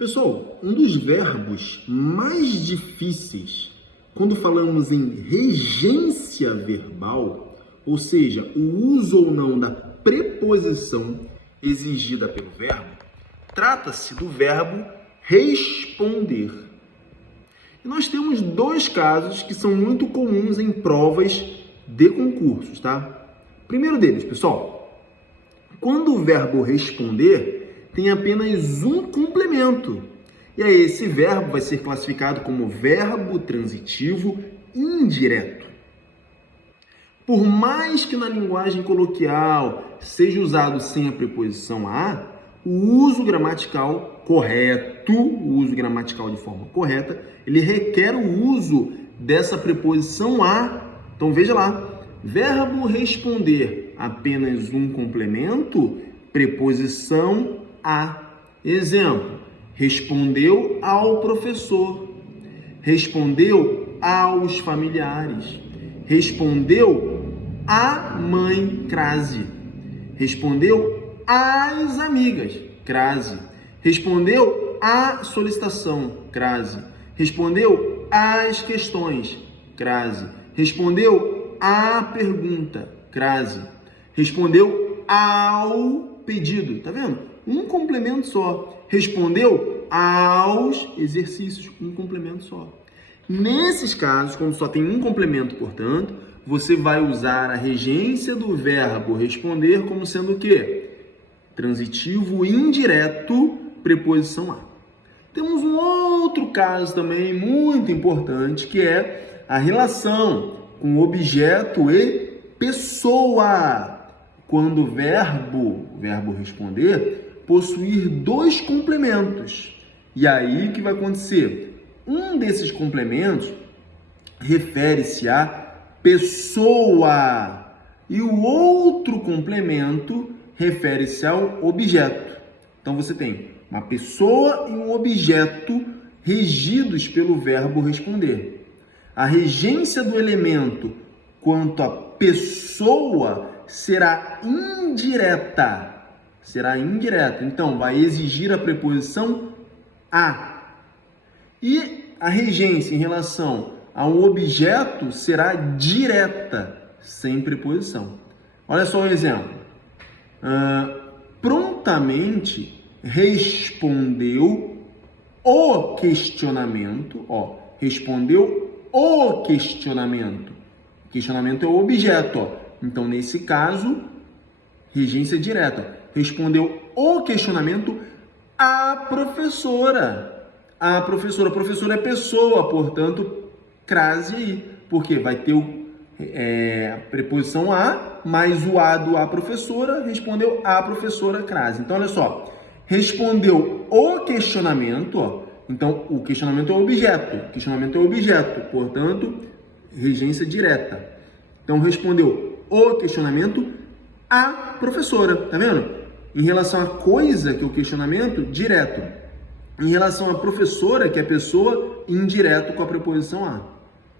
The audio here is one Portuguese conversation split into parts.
Pessoal, um dos verbos mais difíceis quando falamos em regência verbal, ou seja, o uso ou não da preposição exigida pelo verbo, trata-se do verbo responder. E nós temos dois casos que são muito comuns em provas de concursos, tá? Primeiro deles, pessoal, quando o verbo responder tem apenas um complemento. E aí esse verbo vai ser classificado como verbo transitivo indireto. Por mais que na linguagem coloquial seja usado sem a preposição a, o uso gramatical correto, o uso gramatical de forma correta, ele requer o uso dessa preposição a. Então veja lá, verbo responder, apenas um complemento, preposição a. Exemplo, respondeu ao professor, respondeu aos familiares, respondeu à mãe, crase, respondeu às amigas, crase, respondeu à solicitação, crase, respondeu às questões, crase, respondeu à pergunta, crase, respondeu ao pedido, tá vendo? Um complemento só. Respondeu aos exercícios, um complemento só. Nesses casos, quando só tem um complemento, portanto, você vai usar a regência do verbo responder como sendo o quê? Transitivo indireto, preposição a. Temos um outro caso também muito importante, que é a relação com objeto e pessoa. Quando o verbo responder possuir dois complementos. E aí o que vai acontecer? Um desses complementos refere-se à pessoa e o outro complemento refere-se ao objeto. Então você tem uma pessoa e um objeto regidos pelo verbo responder. A regência do elemento quanto à pessoa será indireta. Será indireta. Então, vai exigir a preposição a. E a regência em relação ao objeto será direta, sem preposição. Olha só um exemplo. Prontamente respondeu o questionamento. Ó, respondeu o questionamento. O questionamento é o objeto. Ó. Então, nesse caso, regência direta. Respondeu o questionamento a professora. A professora é pessoa, portanto, crase aí. Porque vai ter a preposição a, mais o a do a professora, respondeu a professora, crase. Então, olha só. Respondeu o questionamento, ó. Então, o questionamento é o objeto. O questionamento é o objeto, portanto, regência direta. Então, respondeu o questionamento a professora, tá vendo? Em relação à coisa, que é o questionamento, direto. Em relação à professora, que é a pessoa, indireto com a preposição a.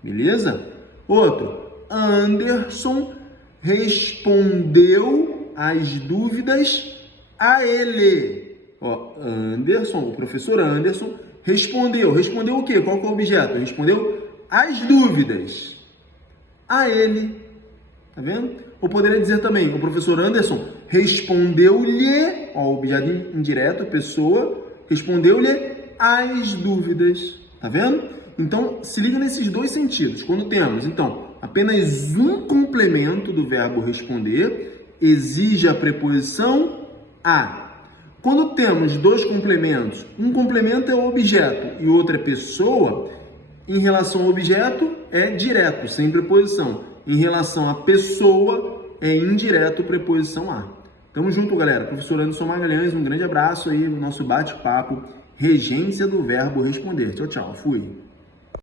Beleza? Outro. Anderson respondeu as dúvidas a ele. Ó, Anderson, o professor Anderson, respondeu. Respondeu o quê? Qual que é o objeto? Respondeu as dúvidas a ele. Tá vendo? Ou poderia dizer também, o professor Anderson respondeu-lhe, ó, objeto indireto, pessoa, respondeu-lhe as dúvidas. Tá vendo? Então, se liga nesses dois sentidos. Quando temos, então, apenas um complemento do verbo responder, exige a preposição a. Quando temos dois complementos, um complemento é o objeto e o outro é pessoa, em relação ao objeto é direto, sem preposição. Em relação à pessoa, é indireto, preposição a. Tamo junto, galera. Professor Anderson Magalhães, um grande abraço aí no nosso bate-papo, regência do verbo responder. Tchau, tchau. Fui.